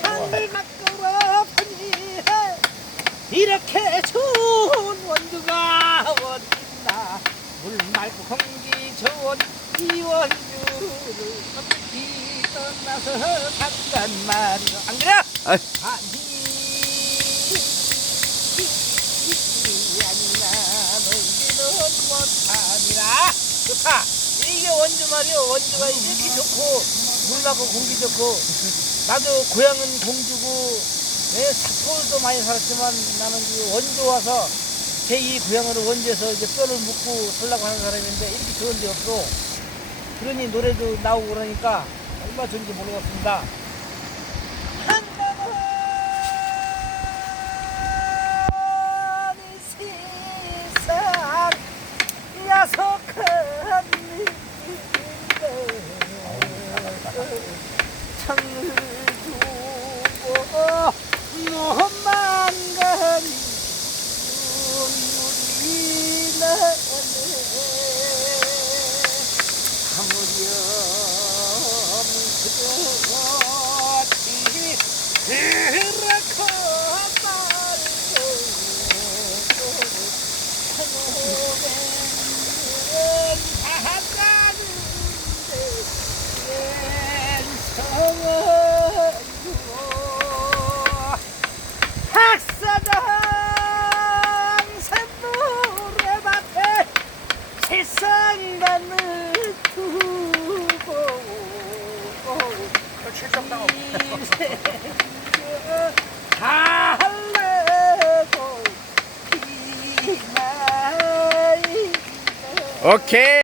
창을 밖으로 보니 이렇게 좋은 원주가 어딨나. 물 맑고 공기 좋은 이 원주를 어떻게 떠나서 간단 말이야 안 그래? 아이. 아니 아니나 놀지는 못하니라. 좋다. 이게 원주 말이요. 원주가 이렇게 좋고 물 맑고 공기 좋고 나도 고향은 공주고 예, 서울도 많이 살았지만 나는 이 원주 와서 제2 고향으로 원주에서 이제 뼈를 묻고 살라고 하는 사람인데 이렇게 좋은 데 없어 그러니 노래도 나오고 그러니까 얼마나 좋은지 모르겠습니다 한가한 이 세상 야속한 일인데 창을 두고 몸만 가니 눈물이 나네 하무렴 그것이 그렇고 말고 처음에는 바다는데 왼성은 학사장 샘노래밭에 세상만을 두고 오케이.